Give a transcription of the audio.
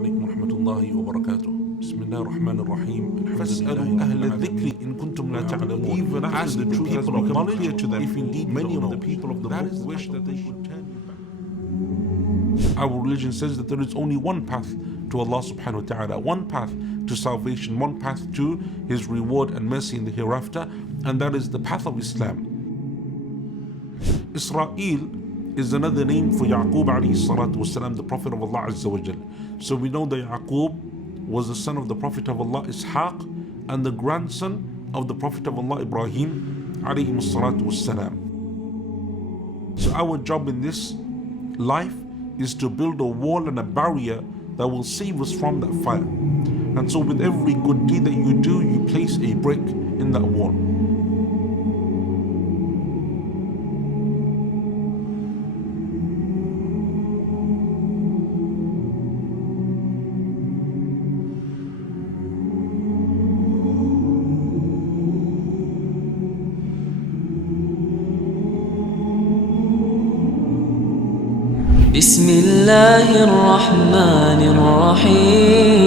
عليكم ورحمة الله وبركاته. بسم الله الرحمن الرحيم. فاسألوا أهل الذكر إن كنتم لا تعلمون. Even after the truth has become clear to them, if indeed many of the people of the book wish that they should turn you back. Our religion says that there is only one path to Allah subhanahu wa ta'ala, one path to salvation, one path to His reward and mercy in the hereafter, and that is the path of Islam. Israel is another name for Yaqub alayhi salatu wasalam, the Prophet of Allah Azza wa Jal. So we know that Yaqub was the son of the Prophet of Allah Ishaq and the grandson of the Prophet of Allah Ibrahim alayhi salatu wasalam. So our job in this life is to build a wall and a barrier that will save us from that fire. And so with every good deed that you do, you place a brick in that wall. بسم الله الرحمن الرحيم